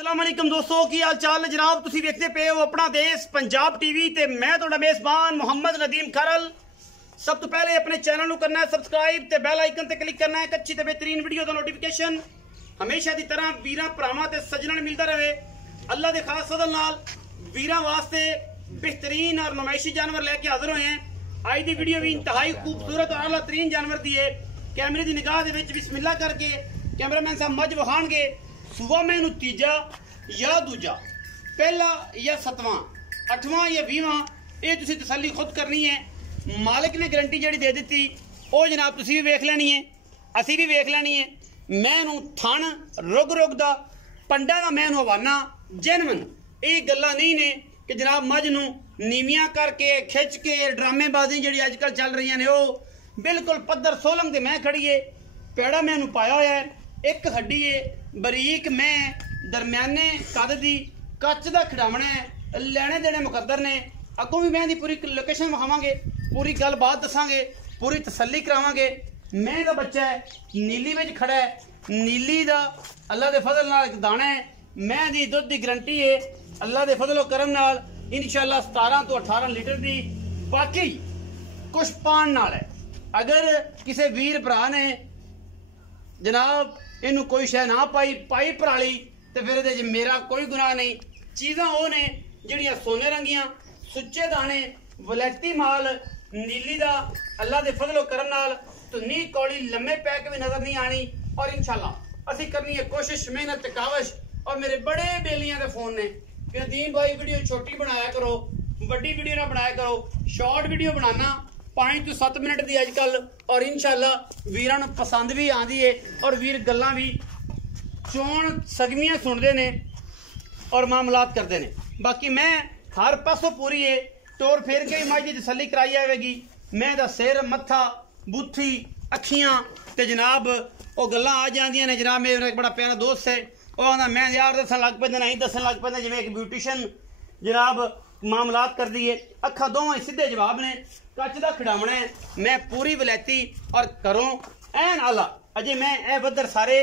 अस्सलामुअलैकुम दोस्तों की हाल चाल जनाब तुसी वेखते पे हो अपना देश पंजाब टीवी ते मैं तुहाडा मेजबान मोहम्मद नदीम खरल। सब तो पहले अपने चैनल नू करना है सब्सक्राइब ते बेल आइकन ते क्लिक करना है एक अच्छी ते बेहतरीन वीडियो का नोटिफिकेशन हमेशा की तरह वीरां भरावां ते सज्जणां नूं मिलता रहे। अल्लाह दे खास फजल नाल वीरां वास्ते बेहतरीन और नुमाइशी जानवर लेके हाजिर होए हैं। आज दी वीडियो भी इंतहाई खूबसूरत और आला तरीन जानवर दी है। कैमरे की निगाह दे विच बिस्मिल्लाह करके कैमरामैन साहब मज विखाणगे सुबह में तीजा या दूजा पहला या सतवां अठवां या 20वां ये तुसी तसल्ली खुद करनी है। मालिक ने गारंटी जी दे दी वो जनाब तुसी भी वेख लैनी है असी भी वेख लैनी है। मैं नू थण रुग रुग दा पंडा का मैं हवाना जेनवन ये गल्लां नहीं ने कि जनाब मझ नू नीवियां करके खिंच के ड्रामेबाजी जी अजकल चल रही ने वो बिल्कुल पद्धर सोलंग ते मैं खड़ी है। पेड़ा मैं पाया होया है एक हड्डी है बरीक मैं दरम्याने कद दी कच का खिडावना है लैने देने मुकद्दर ने अगों भी मैं दी पूरी लोकेशन विखावांगे पूरी गल बात दसांगे पूरी तसल्ली करावांगे। मैं का बच्चा है नीली में खड़ा है नीली का अल्लाह के फजल नाल एक दाना है मैं दी दुध की गारंटी है अल्लाह के फजलो करम नाल इंशाअल्लाह 17 तो 18 लीटर की बाकी कुछ पान नाल है। अगर किसी वीर भरा ने जनाब इनू कोई शह ना पाई पराली तो फिर ये मेरा कोई गुनाह नहीं। चीज़ां वो ने जिहड़ियां सोने रंगियां सुच्चे दाने वलैती माल नीली दा अल्लाह दे फजलो करम नाल धुनी कौड़ी लम्मे पैक भी नजर नहीं आनी। और इंशाअल्लाह असी करनी है कोशिश मेहनत कावश। और मेरे बड़े बेलियां दे फोन ने कि नदीम भाई वीडियो छोटी बनाया करो वड्डी वीडियो ना बनाया करो शॉर्ट वीडियो बनाना 5 तो 7 मिनट की अजकल और इंशाअल्लाह वीरां नूं पसंद भी आती है और वीर गल्लां भी चोण सगमियां सुनते ने और मामलात करते हैं। बाकी मैं हर पासों पूरी है टोर फेर के माई की तसल्ली कराई आएगी। मैं दा सिर मत्था बूथी अखियां ते जनाब वो गल्लां आ जांदियां ने। जनाब मेरा एक बड़ा प्यारा दोस्त है वो आंदा मैं यार दसन लग पैंदा नहीं दसन लग पैंदा जिवें एक ब्यूटिशियन जनाब मामलात कर दी है। अखा दोवें सीधे जवाब ने कच का खिडावना है मैं पूरी वलैती और करो एन आला अजे मैं ए बदर सारे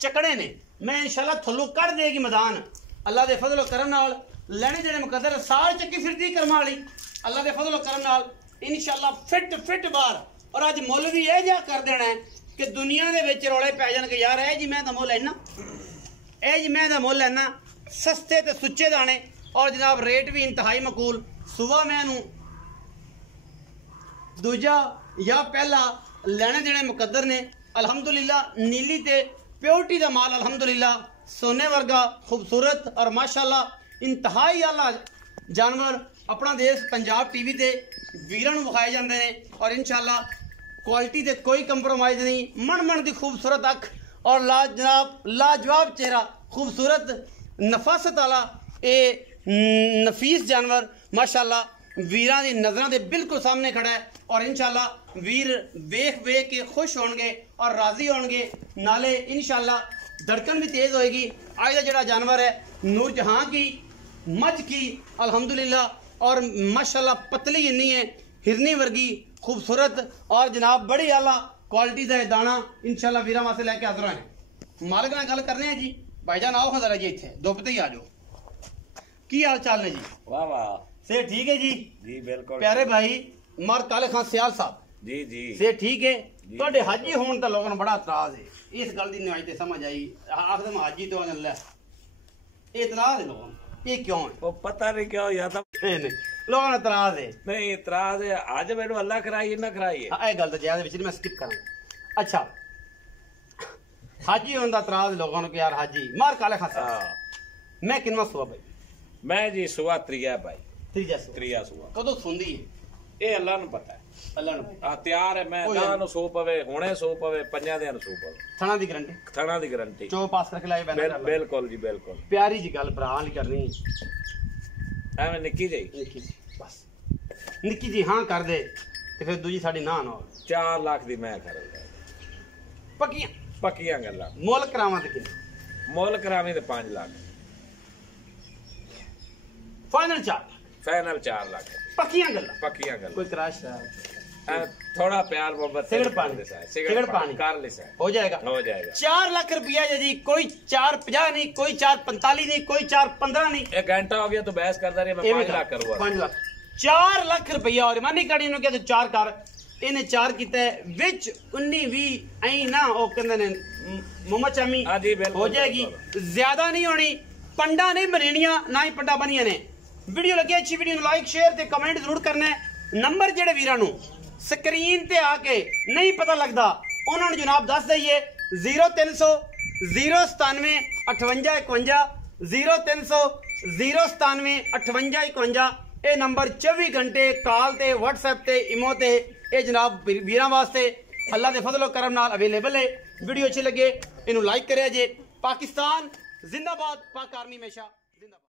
चकड़े ने मैं इंशाल्लाह थल्लों कढ़ देगी मैदान अल्लाह के फजलो करम नाल लैने देने मुकद्दर साल चक्की फिरती कर्मा वाली अल्लाह के फजलो करम नाल इंशाल्लाह फिट बार। और अज मुल भी यह जा कर देना है कि दुनिया के विच रौले पै जाणगे यार ए जी मैं दा मुल लैना ए जी मैं दा मुल लैना सस्ते ते सुच्चे दाने और जनाब रेट भी इंतहाई मकूल। सुबह मैं दूजा या पहला लैने देने मुकद्दर ने अल्हम्दुलिल्लाह नीली ते प्योरिटी का माल अल्हम्दुलिल्लाह सोने वर्गा खूबसूरत और माशाअल्लाह इंतहाई आला जानवर अपना देश पंजाब टीवी ते वीरां नूं विखाए जांदे ने। और इंशाअल्लाह क्वालिटी ते कोई कंप्रोमाइज़ नहीं मन की खूबसूरत अख और लाजवाब चेहरा खूबसूरत नफासत वाला ये नफीस जानवर माशाअल्लाह वीरां दी नज़रां दे बिल्कुल सामने खड़ा है। और इंशाअल्लाह वीर वेख के खुश होणगे और राजी होणगे नाले इंशाअल्लाह धड़कन भी तेज होएगी। आज का जिहड़ा जानवर है नूरजहां की मझ की अल्हम्दुलिल्लाह और माशाअल्लाह पतली इन्नी है हिरनी वर्गी खूबसूरत और जनाब बड़ी आला क्वालिटी का दाना इंशाअल्लाह वीरां वास्ते लैके हाज़र होए। मालिक नाल गल करने हैं जी भाईजान आओ जरा जी इत्थे दुप ते ही आ जाओ की हाल चाल ने जी। वाह वाह से ठीक है जी बिल्कुल प्यारे भाई मार काले खान सियाल साहब जी से ठीक है ਤੁਹਾਡੇ हाजी होने तो लोगों बड़ा इतराज है इस गल की नहीं अज समझ आई आखदम हाजी तो लै इतराज है लोगों ये क्यों है वो पता नहीं क्यों या था नहीं लोगों ने इतराज है नहीं इतराज है आज मैंने अल्लाह कराई ना कराई है गल तो जायज मैं स्किप करा। अच्छा हाजी होने का इतराज लोगों ने यार हाजी मार काले खान साहब मैं किनवा सुआ भाई मैं जी सुआ त्रिया भाई त्रिया सुआ कदों सुनदी है ये अल्लाह ने पता है अल्लाह ने तैयार है मैं दां नु सो पवे हुणे सो पवे पंजा दे नु सो पवे थणा दी गारंटी चो पास करके लाए बैठा बिल्कुल जी बिल्कुल प्यारी जी गल भरा नहीं करनी एवें निक्की जी बस निक्की जी हाँ कर दे ते फिर दूजी साडी ना ना 4 लाख दी मैं कर पक्कियां गल्लां मुल करावां ते किन्ने मुल करावी ते 5 लाख फाइनल 4 लाख पक्कियां गल्लां कोई क्रश थोड़ा प्यार मोहब्बत सिगरेट पानी सिगरेट पानी कर ले सर हो जाएगा 4 लाख रुपया जी कोई 450 नहीं कोई 445 नहीं कोई 415 नहीं 1 घंटा हो गया तो बहस करता रही मैं 5 लाख करूंगा 5 लाख 4 लाख रुपया और मानी काड़ी नु कहते 4 कर इन्हें 4 कीता है विच 19 20 ऐ ना ओ कहंदे ने मोहम्मद शमी हो जाएगी ज्यादा नहीं होनी पंडा नहीं बनेनियां ना ही पंडा बनियां ने वीडियो लगी अच्छी वीडियो लाइक शेयर ते कमेंट जरूर करना है नंबर जेड़े वीरां नु स्क्रीन ते आके नहीं पता लगदा उन्हां नु जनाब दस दईए 0300 097 58 51 0300 097 58 51 ਇਹ ਨੰਬਰ 24 ਘੰਟੇ ਕਾਲ ਤੇ WhatsApp ਤੇ ਇਮੋ ਤੇ ਇਹ ਜਨਾਬ ਵੀਰਾਂ ਵਾਸਤੇ ਅੱਲਾ ਦੇ ਫਜ਼ਲ ਕਰਮ ਨਾਲ ਅਵੇਲੇਬਲ ਹੈ ਵੀਡੀਓ ਅੱਛੀ ਲੱਗੇ ਇਹਨੂੰ ਲਾਈਕ ਕਰਿਆ ਜੇ ਪਾਕਿਸਤਾਨ ਜ਼ਿੰਦਾਬਾਦ ਪਾਕ ਆਰਮੀ ਹਮੇਸ਼ਾ